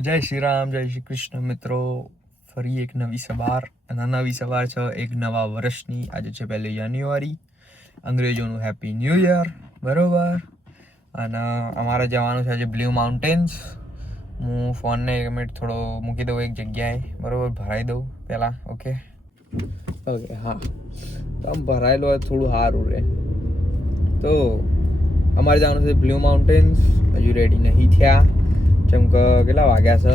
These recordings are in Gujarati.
જય શ્રી રામ, જય શ્રી કૃષ્ણ મિત્રો. ફરી એક નવી સવાર છે એક નવા વર્ષની. આજે છે 1 જાન્યુઆરી, અંગ્રેજોનું હેપી ન્યૂ યર, બરોબર. અને અમારે જવાનું છે આજે બ્લુ માઉન્ટેન્સ. હું ફોનને 1 મિનિટ થોડો મૂકી દઉં એક જગ્યાએ, બરોબર, ભરાઈ દઉં પહેલાં. ઓકે, હા, તો આમ ભરાયેલું હોય થોડું સારું રહે. તો અમારે જવાનું છે બ્લુ માઉન્ટેન્સ. હજુ રેડી નહીં થયા, જેમ કે કેટલા વાગ્યા છે?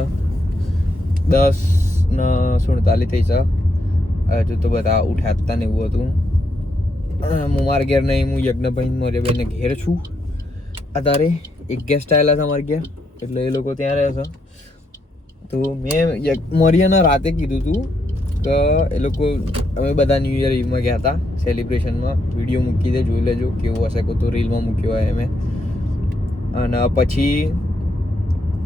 10:47 થઈ છે. હજુ તો બધા ઉઠ્યા હતા ને એવું હતું. હું મારા ઘેર નહીં, હું યજ્ઞભાઈ મોર્યભાઈને ઘેર છું અત્યારે. એક ગેસ્ટ આવેલા છે અમારા ઘેર, એટલે એ લોકો ત્યાં રહે છે. તો મેં મોર્યના રાતે કીધું હતું કે એ લોકો અમે બધા ન્યૂ યર ઈવમાં ગયા હતા સેલિબ્રેશનમાં. વિડીયો મૂકી દે, જોઈ લેજો કેવું હશે. કોઈ તો રીલમાં મૂક્યો હોય એમ. અને પછી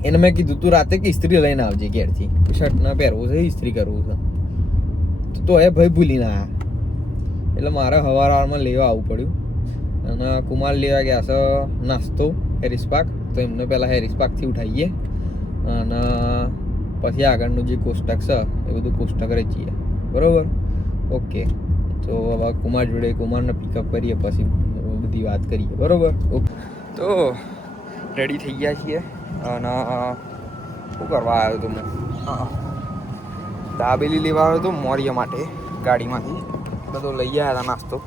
એને મેં કીધું તું રાતે કે ઇસ્ત્રી લઈને આવજે ઘેરથી, શર્ટ ના પહેરવું છે, ઇસ્ત્રી કરવું છે. તો એ ભાઈ ભૂલી ના આવ્યા, એટલે મારે સવારમાં લેવા આવવું પડ્યું. અને કુમાર લેવા ગયા છે નાસ્તો હેરિસ પાર્ક. તો એમને પહેલાં હેરિસ પાર્કથી ઉઠાવીએ અને પછી આગળનું જે કોષ્ટક છે એ બધું કોષ્ટક રચીએ, બરાબર. ઓકે, તો હવે કુમાર જોડે કુમારને પિકઅપ કરીએ, પછી બધી વાત કરીએ, બરાબર. ઓકે, તો રેડી થઈ ગયા છીએ. અને શું કરવા આવ્યો હતો મેં? દાબેલી લેવા આવ્યો હતો મોર્ય માટે. ગાડીમાંથી બધો લઈ આવ્યા હતા નાસ્તો.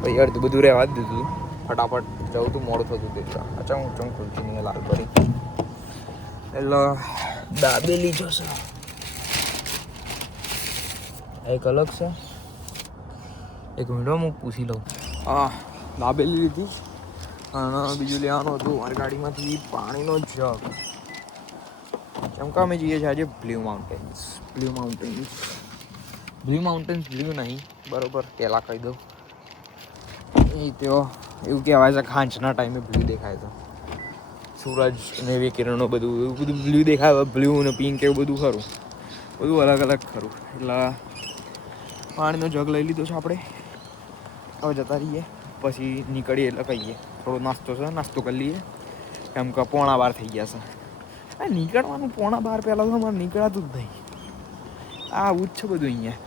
પછી અડધું બધું રહેવા જ દીધું. ફટાફટ જવું હતું, મોડું થતું હતું. અચ્છા, હું ખુલતી નહીં લાલ કરી. એટલે દાબેલી જોશે એક અલગ છે. એક મિનિટ હું પૂછી લઉં. હા, દાબેલી લીધી. અને બીજું લેવાનું હતું મારી ગાડીમાંથી પાણીનો જગ. કેમ કે અમે જઈએ છીએ આજે બ્લુ માઉન્ટેન્સ. બ્લુ નહીં, બરોબર, પહેલાં કહી દઉં. એ તો એવું કહેવાય છે ખાંચના ટાઈમે બ્લુ દેખાય તો સૂરજ ને એવી કિરણો બધું એવું બધું બ્લુ દેખાય. બ્લુ ને પિંક એવું બધું ખરું, બધું અલગ અલગ ખરું. એટલે પાણીનો જગ લઈ લીધો છે આપણે. હવે જતા રહીએ, પછી નીકળીએ એટલે કહીએ થોડો નાસ્તો છે, નાસ્તો કરી લઈએ. કેમ કે 11:15 થઈ ગયા છે. આ નીકળવાનું 11:15 પહેલાં તો અમારે નીકળાતું જ નહીં. આવું જ છે બધું અહીંયા.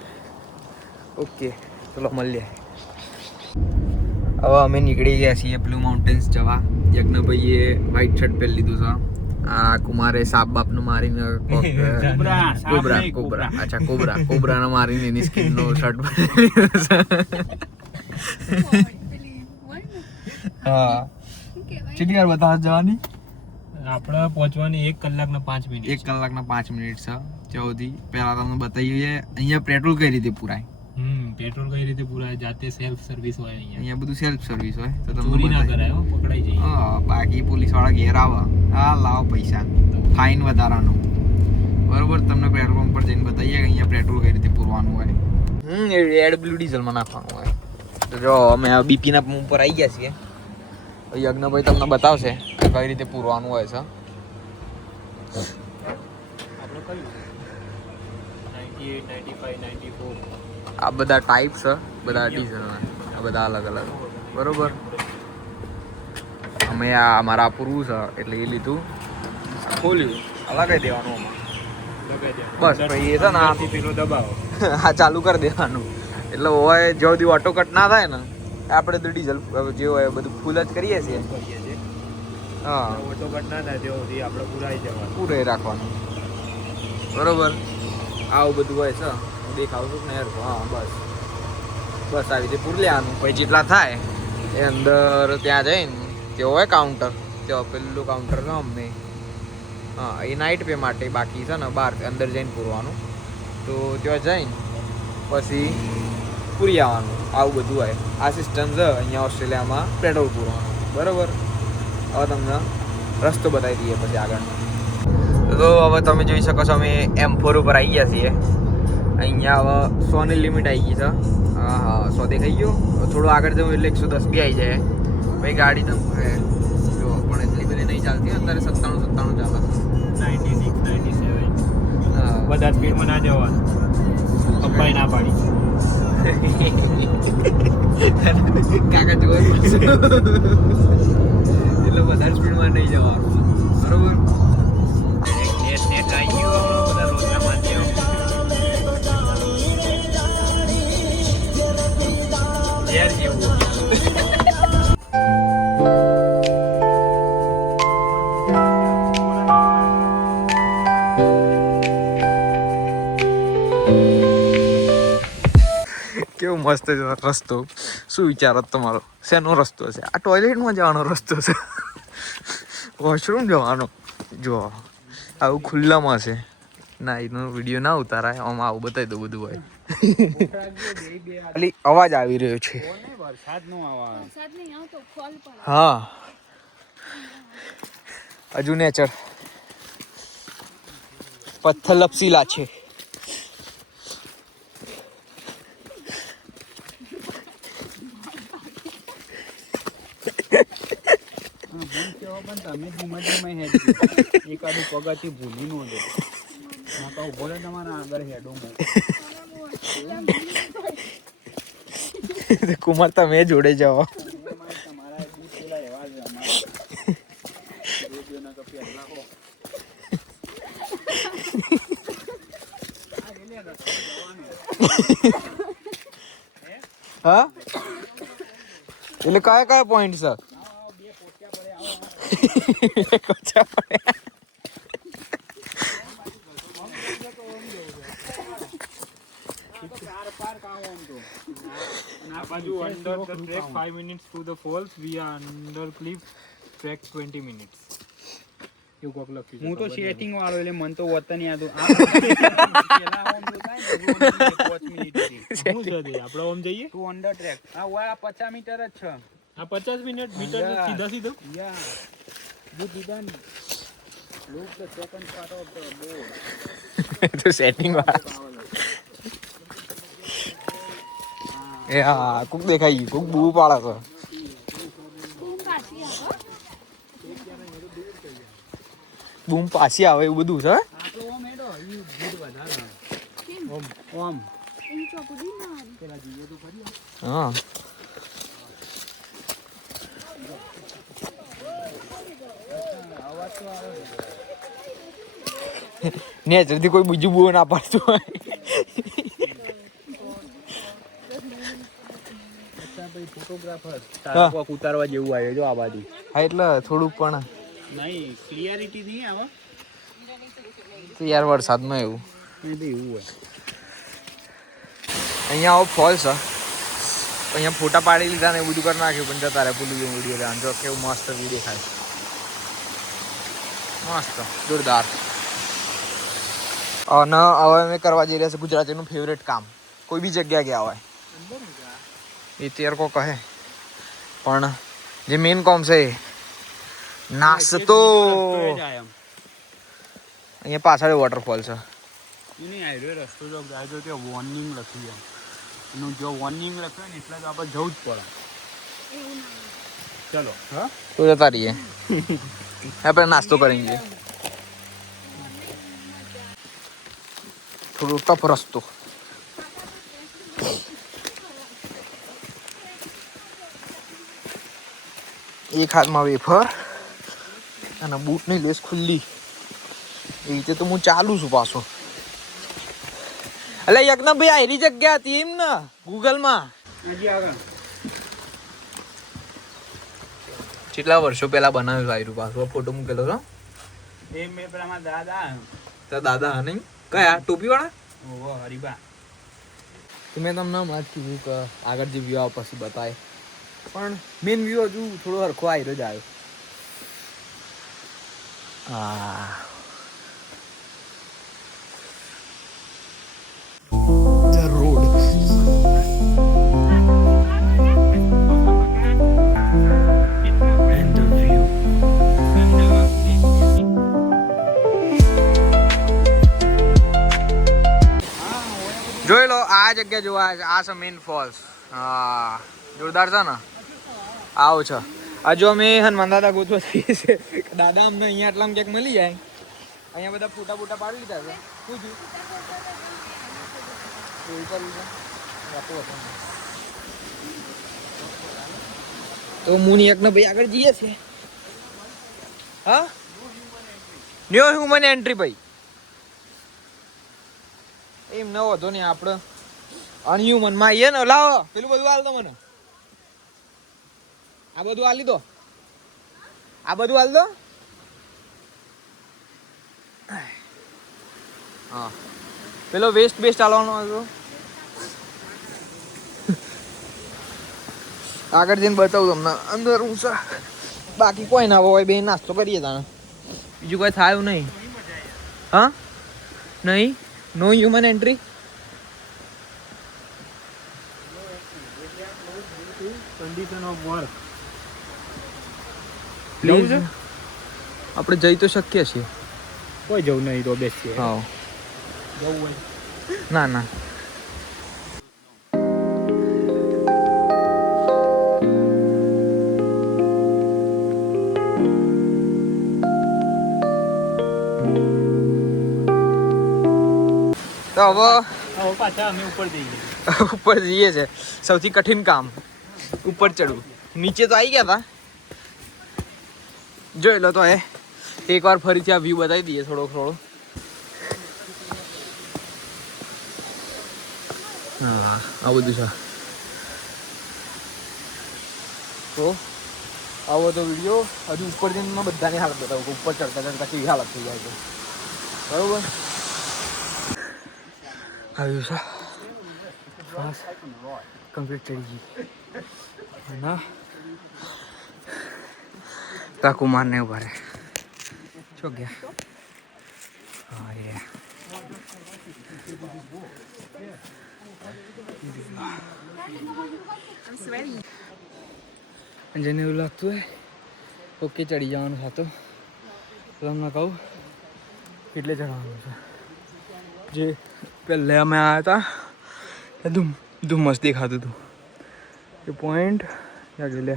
ઓકે, ચલો મળીએ. હવે અમે નીકળી ગયા છીએ બ્લુ માઉન્ટેન્સ જવા. યજ્ઞભાઈએ વ્હાઈટ શર્ટ પહેરી લીધું છે. આ કુમારે સાપ બાપનું મારીને કોબરાને મારીને એની સ્કિનનો શર્ટ પહેરી લીધો છે. હા, કેટલી વાર બતાવ જવાની? આપણે પહોંચવાની 1 કલાકના 5 મિનિટ. 1 કલાકના 5 મિનિટ છે ત્યાં સુધી. પહેલા તમને બતાવીએ અહીંયા પેટ્રોલ કઈ રીતે પૂરાય. પેટ્રોલ કઈ રીતે પૂરાય? જાતે સેલ્ફ સર્વિસ હોય અહીંયા બધું સેલ્ફ સર્વિસ હોય, તો ચોરી ના કરાય, પકડાઈ જાય. હા, બાકી પોલીસ વાળા ઘેર આવે, હા લાવો પૈસા, ફાઇન વધારાનો, બરોબર. તમને પેટ્રોલ પંપ પર જઈને બતાવીએ કે અહીંયા પેટ્રોલ કઈ રીતે પૂરવાનું હોય. રેડ બ્લુ ડીઝલમાં નાખવાનું હોય. તો જો અમે બીપીના પંપ પર આવી ગયા છીએ. યજ્ઞભાઈ તમને બતાવશે કે કઈ રીતે પૂરવાનું હોય છે. આપણે કયું 98, 95, 94 આ બધા ટાઈપ છે, બધા ડીઝલના, આ બધા અલગ અલગ, બરોબર. અમે આ અમારા પૂરવું છે એટલે એ લીધું, ખોલ્યું, લગાવી દેવાનું આમાં, બસ. પછી એ છે ને પેલો દબાવો, હા ચાલુ કરી દેવાનું. એટલે હોય જો સુધી ઓટો કટ ના થાય ને, આપણે તો ડીઝલ જે હોય બધું ફૂલ જ કરીએ છીએ. હા, ઓટો કટ ના થાય ત્યાં સુધી આપણે પૂરાઈ જવાનું, પૂરાઈ રાખવાનું, બરોબર. આવું બધું હોય છે, દેખાવ છું ને. હા, બસ આવી રીતે પૂરી લેવાનું. પછી જેટલા થાય એ અંદર ત્યાં જઈને તે હોય કાઉન્ટર, ત્યાં પેલું કાઉન્ટર છે અમને. હા, એ નાઇટ પે માટે. બાકી છે ને બહાર અંદર જઈને પૂરવાનું. તો ત્યાં જઈને પછી પૂરી આવવાનું. આવું બધું હોય. આ સિસ્ટમ છે અહીંયા ઓસ્ટ્રેલિયામાં પેટ્રોલ પૂરવાનું, બરાબર. હવે તમને રસ્તો બતાવી દઈએ પછી આગળ. તો હવે તમે જોઈ શકો છો અમે M4 ઉપર આવી ગયા છીએ. અહીંયા હવે 100ની લિમિટ આવી ગઈ છે. હા, 100 દેખાઈ ગયો. થોડું આગળ જવું એટલે 110 બી આવી જાય. ભાઈ ગાડી તમે જો પણ એટલી બધી નહીં ચાલતી. અત્યારે 97 ચાલે, 96, 97. બધા સ્પીડમાં ના જવાનું, પપ્પાએ ના પાડી. કાકા જોવા એટલે વધારે સ્પીડમાં નહીં જવાનું, બરોબર. નેટ ઝેર જેવું કેવો મસ્ત છે રસ્તો. શું વિચારો તમારો? શેનો રસ્તો છે? આ ટોયલેટમાં જવાનો રસ્તો છે, વોશરૂમ જવાનો? જો આવું ખુલ્લામાં છે ના, એનો વિડીયો ના ઉતારાય. આમાં આવું બતાવી દઉં બધું હોય. ખાલી અવાજ આવી રહ્યો છે. હા, હજુ નેચર પથ્થર લપસીલા છે. એકાદું પગથી ભૂલી નો દે ઉભો રહે તમારા આગળ હેડો કુમાર તમે જોડે જાઓ. તમારા પેલા એવા જ હા, એટલે કયા કયા પોઈન્ટ છે? Under the trek 5 minutes to the falls, we are under cliff trek 20 minutes. એવું કોક લખ્યું. હું તો સેટિંગ વાળો એટલે મન તો વતન યાદ પેલા ઓમ તો થાય ને 5 મિનિટ હું જઈએ આપણે ઓમ જઈએ ટુ અંડર ટ્રેક. હા ઓય 50 મીટર જ છે. આ 50 મીટર સીધા સીધો યા બુ દીદાન લોક the second part of the board તો સેટિંગ વાળો એ હા, કુક દેખાઈ ગયું. કુક બૂ પાડે છે. બૂમ પાછી આવે એવું બધું છે. આપણો ઓમ હેડો ઈ ભૂત વધારે ઓમ ઓમ પેલા જીવો તો ખરી. હા, અવાજ તો આવે નેચરથી કોઈ બીજું બૂ ના પાડતું હોય. ફોટોગ્રાફર તારા ઉતારવા જેવું આવ્યો જો આ બાજુ. હા, એટલે થોડુંક પણ નહીં ક્લિયરિટી નહીં આવે તો યાર વરસાદમાં એવું એવું હોય. અહીંયા આવો ફોલ છે. અહીંયા ફોટા પાડી લીધા ને એવું બધું કરી નાખ્યું, પણ જતા રહે ભૂલી ગયું વિડીયો લેવાનું. જો કેવું મસ્ત વ્યૂ દેખાય, મસ્ત જોરદાર. અને હવે અમે કરવા જઈ રહ્યા છે ગુજરાતીનું ફેવરેટ કામ. કોઈ બી જગ્યા ગયા હોય એ તેર કો કહે, પણ જે મેઇન કામ છે એ નાસ્તો. અહીંયા પાછળ વોટરફોલ છે. નહીં આવ્યો રસ્તો જો ગાયો ત્યાં વોર્નિંગ લખી છે એનું. જો વોર્નિંગ લખ્યું ને એટલે તો આપણે જવું જ પડે. ચલો હા તો જતા રહીએ. આપણે નાસ્તો કરી લઈએ. થોડું ટફ રસ્તો. એક હાથમાં વેફર અને બૂટની લેસ ખુલ્લી. એ રીતે તો હું ચાલુ છું પાછો. એટલે યજ્ઞભાઈ આયરી જગ્યા હતી એમ ને ગૂગલમાં. કેટલા વર્ષો પહેલા બનાવ્યું આયરું પાછું ફોટો મૂકેલો છો. એ મેં પેલા દાદા તો દાદા હા નહીં કયા ટોપી વાળા? ઓહો હરીબા. તો મેં તમને હમણાં જ કીધું કે આગળ જે વ્યૂ આવે પછી બતાય, પણ મેઇન વ્યૂ હજુ થોડો હરખો આયરો જ આવ્યો. હા, the road. And the view. જોઈ લો આ જગ્યા જોવા આ છે મેઇન ફોલ્સ. હા, જોરદાર છે ને. આવો છે આ જો અમે હનુમાન દાદા ગોતવા થઈએ છે. દાદા અમને અહીંયા આટલામાં ક્યાંક મળી જાય. અહીંયા બધા ફોટા ફોટા પાડી લીધા છે. શું થયું તો મુની એકને ભાઈ આગળ જઈએ છે. હા, ન્યુ હ્યુમન એન્ટ્રી ભાઈ. એમ ન વધો ને આપણે અનહ્યુમન માં આવીએ ને. લાવો પેલું બધું હાલ તો મને આ બધું આલી દો, આ બધું આલી દો. હા પેલો વેસ્ટ બેસ્ટ આલવાનો હતો. આગળ જઈને બતાવું તમને અંદર હું છે. બાકી કોઈ ના હોય બે નાસ્તો કરીએ તાણે બીજું કોઈ થાય નહીં. હા નહીં no human entry. Condition of work please આપણે જઈ તો શકીએ છીએ. કોઈ જવું નહીં તો બેસીએ. હા જવું હોય ના ના તો હવે પાછા અમે ઉપર જઈએ. ઉપર જઈએ છે. સૌથી કઠિન કામ ઉપર ચડવું. નીચે તો આવી ગયા હતા જોઈ લો. તો એકવાર ફરીથી આ વ્યૂ બતાવી દઈએ થોડો થોડો. હા આ બધું છે. તો આવો તો વિડીયો હજુ ઉપર જઈને બધાની હાલત બતાવું. ઉપર ચડતા ચડતા કેવી હાલત થઈ જાય છે. બરોબર આવ્યું છે. બસ કમ્પ્લીટ ચડી ગઈ ના. તા કુમાર ને ઉભા રહે છો ગયા. હા જેને એવું લાગતું હોય ઓકે ચડી જવાનું થતું તમને કહું કેટલે ચડવાનું છે. જે પહેલે અમે આવ્યા હતા એ ધુમ્મસ દેખાતું હતું. એ પોઈન્ટ યાદ લે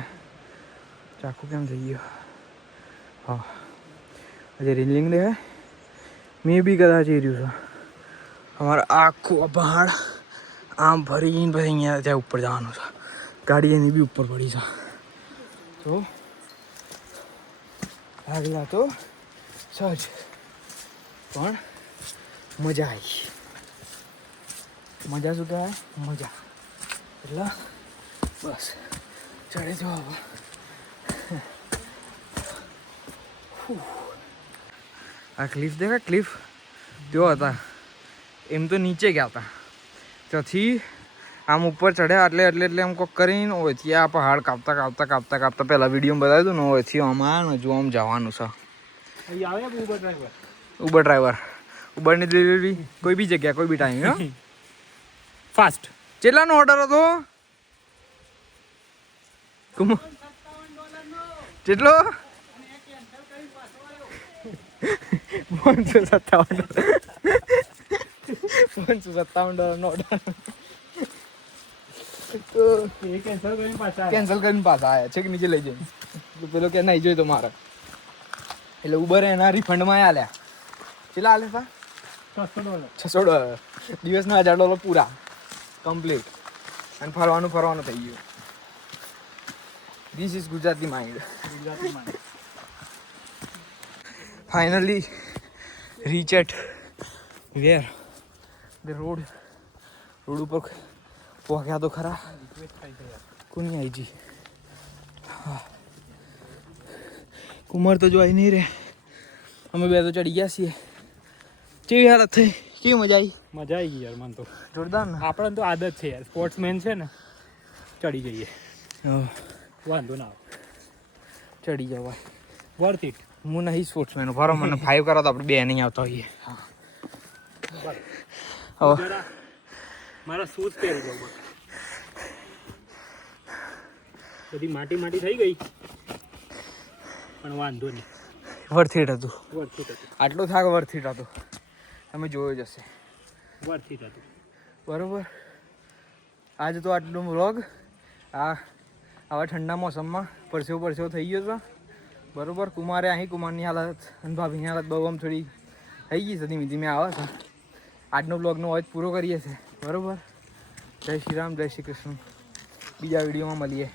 ચાકુ કેમ થઈ ગયો. હા આજે રેલિંગ દેખાય મેં બી કદાચ એ રહ્યું છે. અમારા આખું પહાડ આમ ભરીને પછી અહીંયા ત્યાં ઉપર જવાનું છે. ગાડી એની બી ઉપર પડી છે. તો આગલા તો સહજ પણ મજા આવી. મજા શું કહેવાય? મજા એટલે બસ ચડે જો. આ ક્લિફ દેખા ક્લિફ જો હતા એમ તો નીચે ગયા હતા. ત્યાંથી આમ ઉપર ચડ્યા એટલે આમ કોક કરીને ઓયથી આ પહાડ કાપતા પહેલાં વિડીયોમાં બતાવ્યું હતું ને ઓયથી આમાં હજુ આમ જવાનું છે. ઉબર ડ્રાઈવર ઉબરની ડિલિવરી કોઈ બી જગ્યા કોઈ બી ટાઈમ ફાસ્ટ. કેટલાનો ઓર્ડર હતો? કેટલો? $557 નો ઓર્ડર કેન્સલ કરીને પાછા આવ્યા છે કે નીચે લઈ જઈને. પેલો કે નહીં જોઈ તો મારે એટલે ઉબર એના રિફંડમાં આલ્યા. કેટલા આલે હતા? $600. દિવસના $1000 પૂરા કમ્પ્લીટ. અને ફરવાનું થઈ ગયું. This is Gujarati mind. Finally reach at where the road ઉપર પહોંચ્યા તો ખરા. કોની આવી જી? હા કુમાર તો જો આવી નહીં રે. અમે બે તો ચડી ગયા છીએ. કેવી હાલત થઈ? કેવી મજા આવી? મજા આવી ગઈ યાર. મને તો જોરદાર ને. આપણે તો આદત છે યાર. સ્પોર્ટ્સમેન છે ને ચડી જઈએ. વાંધો ના આવે. ચડી જવાય. Worth it. હું નહીં સ્પોર્ટ્સમેન. ભરો મને 5 કરો તો આપણે બે નહીં આવતા હોઈએ. હવે મારા શૂઝ પહેરી જાઉં. બધી માટી થઈ ગઈ પણ વાંધો નહીં. વર્થ ઇટ હતું. વર્થ ઇટ હતું. આટલો થાક વર્થ ઇટ હતો. તમે જોયો જ હશે. વર્થ ઇટ હતું. બરોબર. આજે તો આટલું વ્લોગ. આવા ઠંડા મોસમમાં પરસેવો થઈ ગયો છે. બરોબર. કુમારની હાલત અને ભાભીની હાલત બહુ આમ થોડી થઈ ગઈ છે. ધીમે ધીમે આવે છે. આજનો બ્લોગનો અવાજ પૂરો કરીએ છીએ. બરોબર. જય શ્રી રામ, જય શ્રી કૃષ્ણ. બીજા વિડીયોમાં મળીએ.